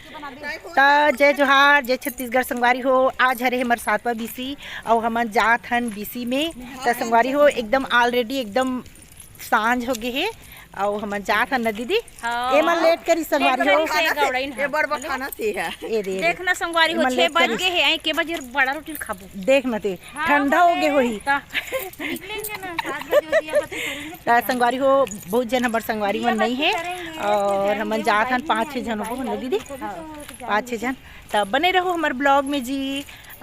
तो जय जोहार, जय छत्तीसगढ़ संगवारी हो। आज हरे हमार 7वां बीसी और हम जात हन बीसी में। तो संगवारी हो एकदम ऑलरेडी एकदम सांझ हो गए है और हम जात हन न दीदी। ए मन लेट करी संगवारी हो, ये बड़ खाना से है। ए दे देखना संगवारी हो 6 बज गए है के बजे बड़ा रोटी खाबो। देखना ते ठंडा हो गए होही। तो संगवारी हो बहुत जन हमार संगवारी मन नहीं है और हम जात हन 5-6 जन हो न दीदी, 5-6 जन। तो बने रहो हमारे ब्लॉग में जी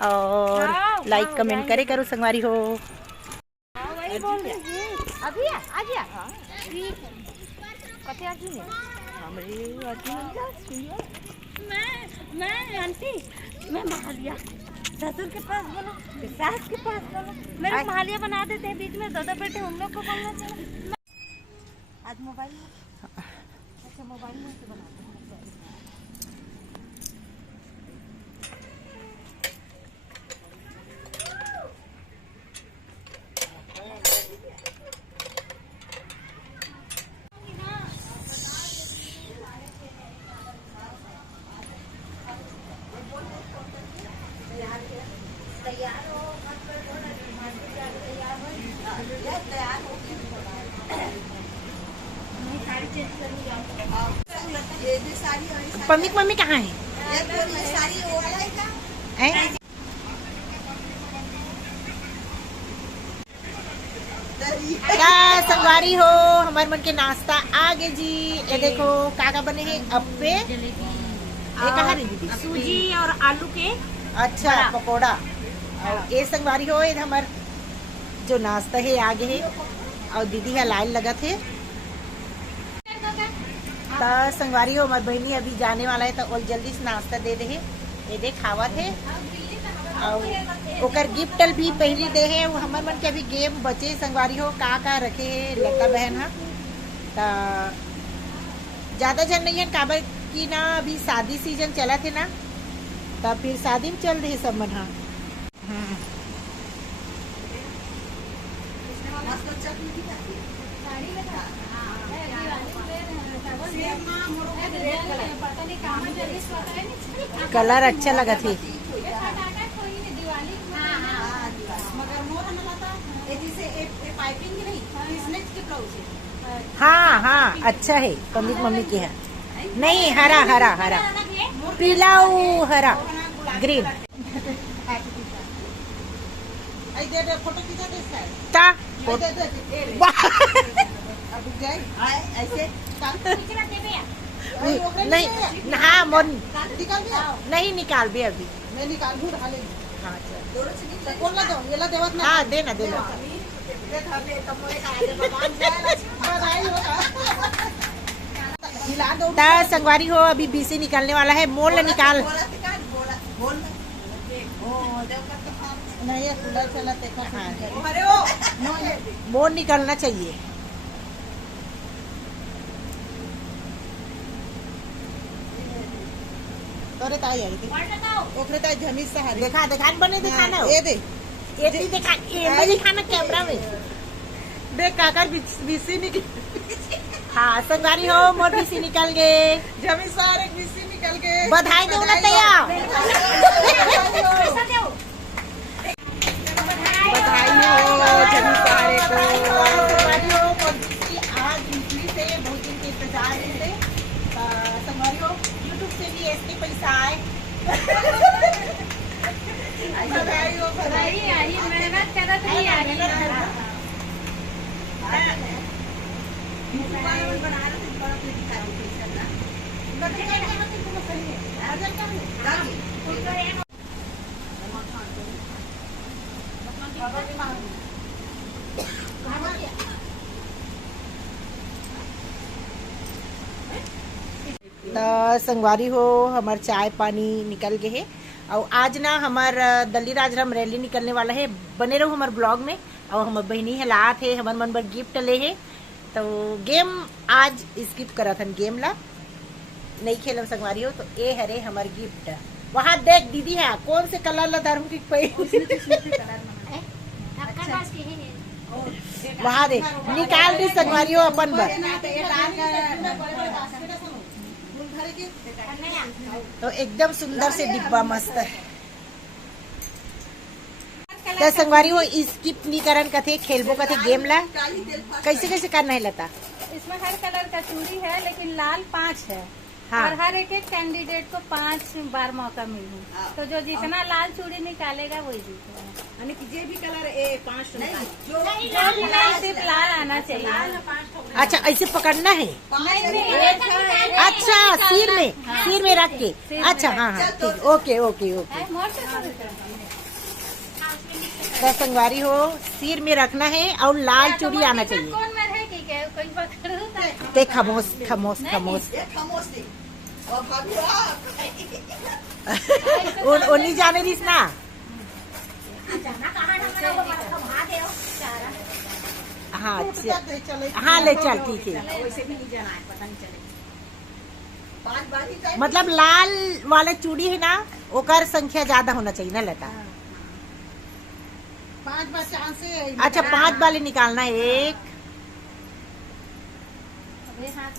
और लाइक कमेंट करे करो संगवारी हो। अभी आ गया कते आजी में मैं आंटी मैं महालिया ससुर के पास बोलो, सास के पास बोलो, मेरे महालिया बना देते हैं। बीच में दादा बेटे हम लोग को बोलना चाहिए। आज मोबाइल में अच्छा मोबाइल में से बनाते हैं। मम्मी कहाँ है? संगवारी हो हमारे मन के नाश्ता आ गए जी। ये देखो काका बने हैं अप्पे, ये कहाँ रे दीदी? सूजी और आलू के अच्छा पकोड़ा। और ये संगवारी हो ये हमार जो नाश्ता है आगे है और दीदी है लाइन लगा थे। तो संगवारी हो हमारी बहनी अभी जाने वाला है तो और जल्दी से नाश्ता दे रहे। ये दे खावा थे और ओकर गिफ्ट भी पहली दे है। वो हमारे मन के अभी गेम बचे संगवारी हो का रखे है लड़का बहन है। तो ज़्यादा जन नहीं है काबर की ना अभी शादी सीजन चला थे ना, तो फिर शादी में चल रही सब मन। हाँ कलर अच्छा लगा थी। हाँ हाँ अच्छा है, पंडित मम्मी की है। नहीं हरा हरा हरा पीला हरा ग्रीन ता नहीं हाँ मन नहीं निकाल भी अभी मैं निकाल दूँ। हाँ देना देना। संगवारी हो अभी बीसी निकालने वाला है। मोल निकाल मोल निकालना चाहिए। तोरे ताई आई थी ओकरे ताई झमीज से हारी देखा बने दिखाना ये दे ये भी दिखा ये दिखाना कैमरा में देख काका बीसी निकल। हाँ संगवारी हो मोर बीसी निकल गए, झमीज सारे बीसी निकल गए। बधाई दो ना तैया बधाई हो झमीज सारे को। संगवारी हो आज बीसी से बहुत दिन के इंतजार से संगवारी हो यूट्यूब से भी ऐसे पैसा आए। बधाई हो बधाई मेहनत करा तो नहीं आ रही तो संगवारी हो हमार चाय पानी निकल गए है और आज ना हमार दल्ली राजराम रैली निकलने वाला है। बने रहो हमारे ब्लॉग में। और हमार बहनी है लात है हमारे मन पर गिफ्ट ले है। तो गेम आज स्किप करा था, गेम ला नहीं खेलम संगवारी हो। तो ये हरे हमार गिफ्ट वहाँ देख दीदी है कौन से कलर ला दारू की वहाँ देख निकाल दी संगवारी हो अपन बर। तो एकदम सुंदर से डिब्बा मस्त है। तो संगवारी वो स्किप नहीं करन कथे खेलबो कथे गेम ला कैसे कैसे करना है लता। इसमें हर कलर का चूड़ी है लेकिन लाल 5 है। हाँ। और हर एक कैंडिडेट को 5 बार मौका मिलू। तो जो जितना लाल चूड़ी निकालेगा वही जीतेगा। जे भी कलर 5 सिर्फ लाल आना चाहिए। अच्छा ऐसे पकड़ना है। अच्छा सिर में रख के। अच्छा हाँ हाँ ठीक ओके ओके ओके। तो संगवारी हो सिर में रखना है और लाल चूड़ी आना चाहिए। कौन में है कि क्या कोई पकड़ू ते खमोश खमोश खमोश उन्हीं जाने रही ना। हाँ हाँ ले चल ठीक है। मतलब लाल वाले चूड़ी है ना ओकर संख्या ज्यादा होना चाहिए ना लता। 5 बार चांस से। अच्छा 5 वाले निकालना है। एक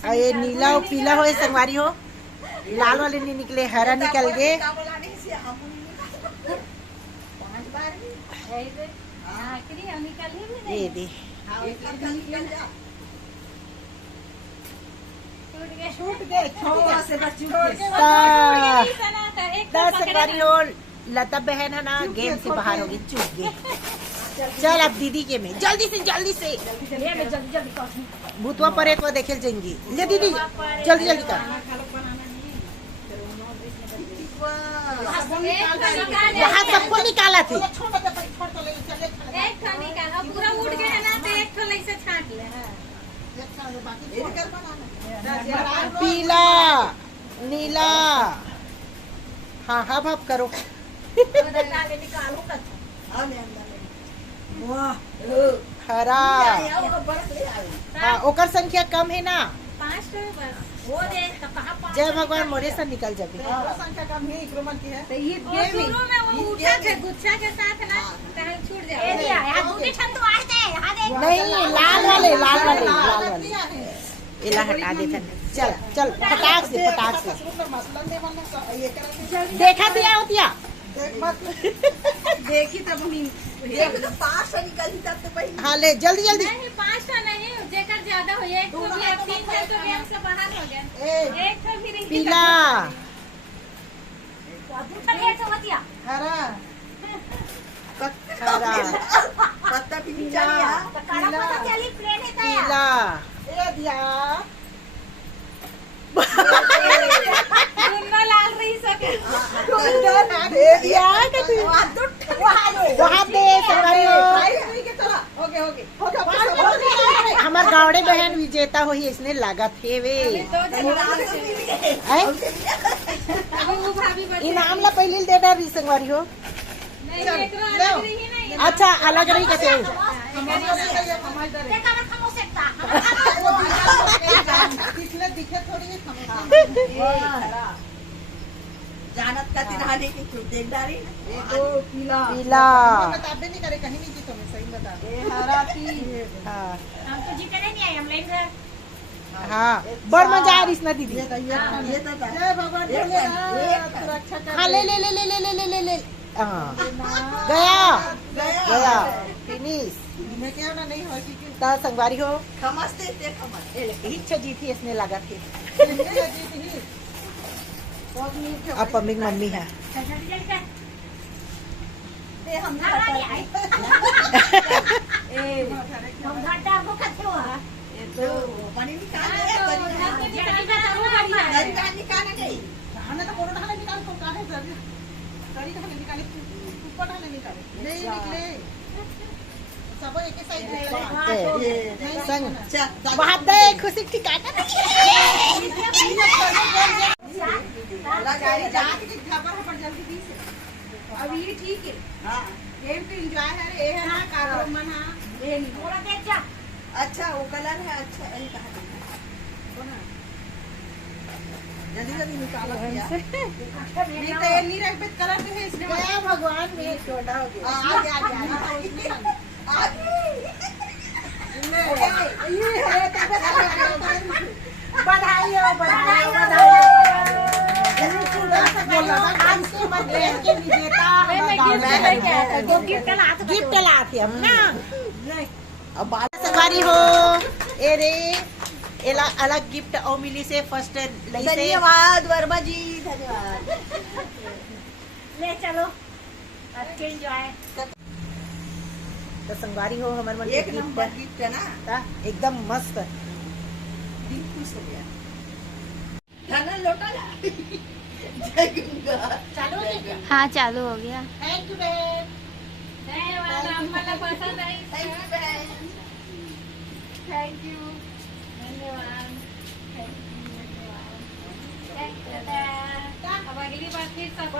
और ये नीला और पीला हो संगवारी हो। लाल वाले नहीं निकले हरा निकल गए। ये दे संगवारी हो लता बहन है ना गेम से बाहर होगी चूक गई। चल अब दीदी के में जल्दी से भूतवा परे को देखे जाएंगी। ले दीदी जल्दी जल्दी कर। यहाँ सबको निकाला थी। पूरा उठ गया है ना तो एक ठो से छाट ले। पीला नीला हाँ हाँ भाप करो। हरा हाँ ओकर संख्या कम है ना। 5 तो बस जय भगवान मोरे से निकल जाबे। संख्या कम है इक्रोमन की है। शुरू में वो उठा थे गुच्छा के साथ ना कहीं छूट जाए। नहीं लाल वाले इला हटा देते। चल चल फटाक से देखा दिया होतिया देखी तब हम देख तो 5 से निकल तब तो भाई। हाँ ले जल्दी नहीं 5 तो नहीं जेकर ज्यादा हो एक तो भी अब 3 से तो गेम से बाहर हो गए। एक तो भी नहीं पीला हरा हरा पत्ता भी चाहिए। पीला ए दिया दोनों लाल रही सके। वहाँ पे संगवारी हो हमार गावड़े बहन विजेता हो इसने लागत है वे इनाम ला पहले दे रही संगवारी हो। अच्छा अलग रही कैसे दिखे थोड़ी जानत का तिरहाने की देखदारी पीला बताबे नहीं करे कहीं नहीं जीतो मैं सही बता दे। हरा की हाँ हम तो जीते नहीं आए हम लेंगे। हाँ बड़ मजा आ रही ना दीदी। ये तो जय भगवान सुरक्षा कर। हाँ ले हाँ गया फिनिश। मैं क्या ना नहीं हो कि ता संगवारी हो खमस्ते ते खमस इच्छा जीती इसने लगा थी। अब मम्मी मम्मी है हम पानी निकाल नहीं निकले सब एक साइड संग बहुत दे खुशी ठिकाना अब ये ठीक है। हाँ गेम तो एंजॉय है ये है ना कार्यक्रम मना ये नहीं थोड़ा देख जा। अच्छा वो कलर है अच्छा ये कहा जल्दी निकालो नहीं तो ये नहीं रख कलर तो है इसने गया भगवान में छोटा हो गया आ गया बधाई हो आज से बर्थडे के विजेता गिफ्ट लाते हम ना अब बात संगवारी हो ए रे एला अलग गिफ्ट और मिली से फर्स्ट लई से धन्यवाद वर्मा जी, धन्यवाद। ले चलो अच्छे एंजॉय। तो संगवारी हो हमारे मन एक नंबर गिफ्ट है ना, एकदम मस्त। दिल खुश हो गया। खाना लौटा ला। जय गंगा। चालू हो गया? हाँ चालू हो गया। थैंक यू बहन। आम्हाला पसंद आहे। थैंक यू बहन। थैंक यू धन्यवाद। अब अगली बार फिर सबको